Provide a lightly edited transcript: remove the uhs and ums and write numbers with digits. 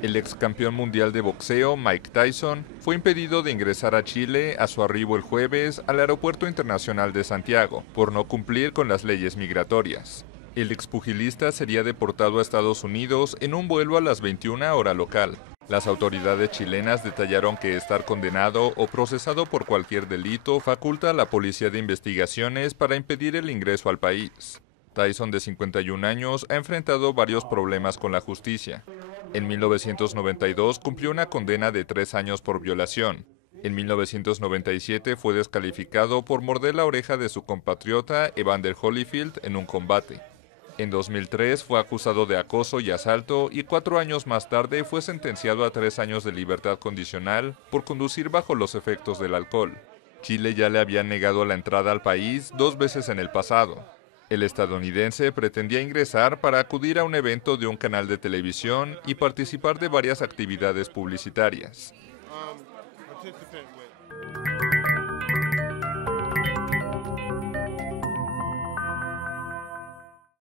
El ex campeón mundial de boxeo, Mike Tyson, fue impedido de ingresar a Chile a su arribo el jueves al Aeropuerto Internacional de Santiago por no cumplir con las leyes migratorias. El expugilista sería deportado a Estados Unidos en un vuelo a las 21 hora local. Las autoridades chilenas detallaron que estar condenado o procesado por cualquier delito faculta a la Policía de Investigaciones para impedir el ingreso al país. Tyson, de 51 años, ha enfrentado varios problemas con la justicia. En 1992 cumplió una condena de 3 años por violación. En 1997 fue descalificado por morder la oreja de su compatriota Evander Holyfield en un combate. En 2003 fue acusado de acoso y asalto y 4 años más tarde fue sentenciado a 3 años de libertad condicional por conducir bajo los efectos del alcohol. Chile ya le había negado la entrada al país 2 veces en el pasado. El estadounidense pretendía ingresar para acudir a un evento de un canal de televisión y participar de varias actividades publicitarias.